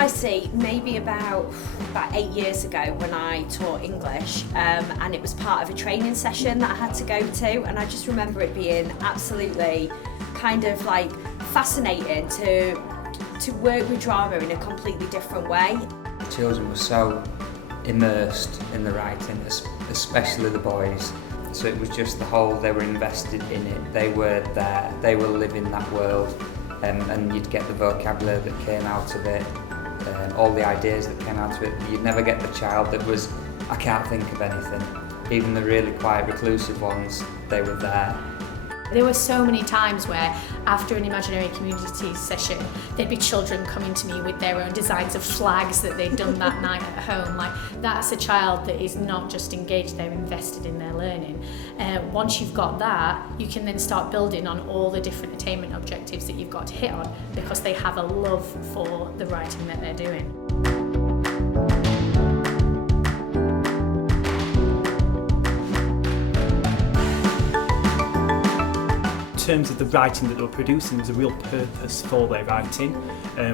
I see maybe about 8 years ago when I taught English, and it was part of a training session that I had to go to, and I just remember it being absolutely kind of like fascinating to work with drama in a completely different way. The children were so immersed in the writing, especially the boys. So it was just they were invested in it, they were there, they were living that world, and you'd get the vocabulary that came out of it, all the ideas that came out of it. You'd never get the child that was, I can't think of anything. Even the really quiet, reclusive ones, they were there. There were so many times where after an imaginary community session there'd be children coming to me with their own designs of flags that they'd done that night at home. Like, that's a child that is not just engaged, they're invested in their learning. Once you've got that, you can then start building on all the different attainment objectives that you've got to hit on, because they have a love for the writing that they're doing. In terms of the writing that they were producing, there was a real purpose for their writing,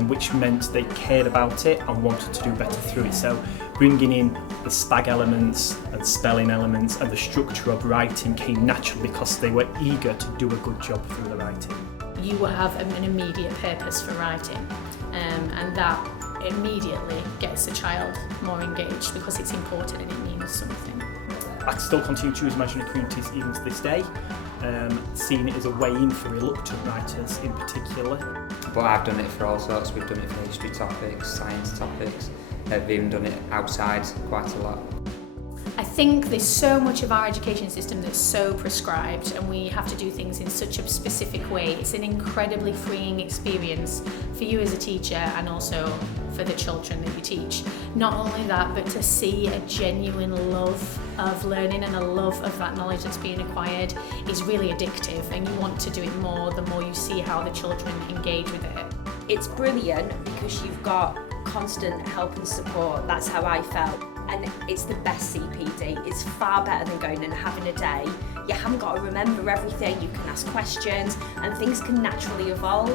which meant they cared about it and wanted to do better through it. So bringing in the SPAG elements and spelling elements and the structure of writing came naturally because they were eager to do a good job through the writing. You will have an immediate purpose for writing, and that immediately gets the child more engaged because it's important and it means something. I still continue to use imaginary communities even to this day, seeing it as a way in for reluctant writers in particular. But I've done it for all sorts. We've done it for history topics, science topics. We've even done it outside quite a lot. I think there's so much of our education system that's so prescribed, and we have to do things in such a specific way. It's an incredibly freeing experience for you as a teacher and also for the children that you teach. Not only that, but to see a genuine love of learning and a love of that knowledge that's being acquired is really addictive, and you want to do it more the more you see how the children engage with it. It's brilliant because you've got constant help and support. That's how I felt. And it's the best CPD. It's far better than going and having a day. You haven't got to remember everything, you can ask questions, and things can naturally evolve.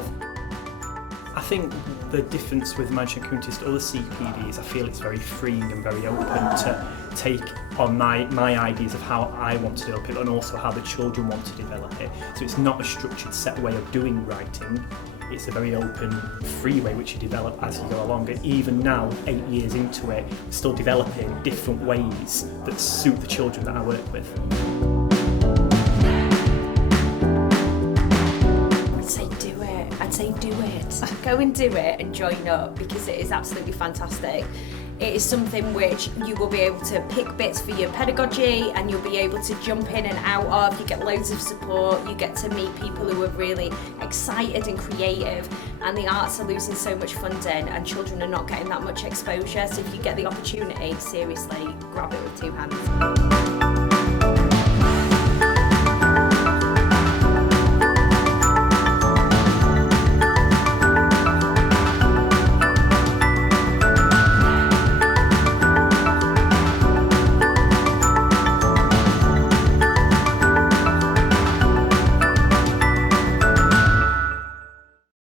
I think the difference with imaginary communities to other CPDs, I feel it's very freeing and very open to take on my ideas of how I want to develop it and also how the children want to develop it. So it's not a structured set way of doing writing. It's a very open, free way which you develop as you go along. And even now, 8 years into it, we're still developing different ways that suit the children that I work with. I'd say do it. Go and do it and join up, because it is absolutely fantastic. It is something which you will be able to pick bits for your pedagogy and you'll be able to jump in and out of. You get loads of support, you get to meet people who are really excited and creative, and the arts are losing so much funding and children are not getting that much exposure. So if you get the opportunity, seriously, grab it with two hands.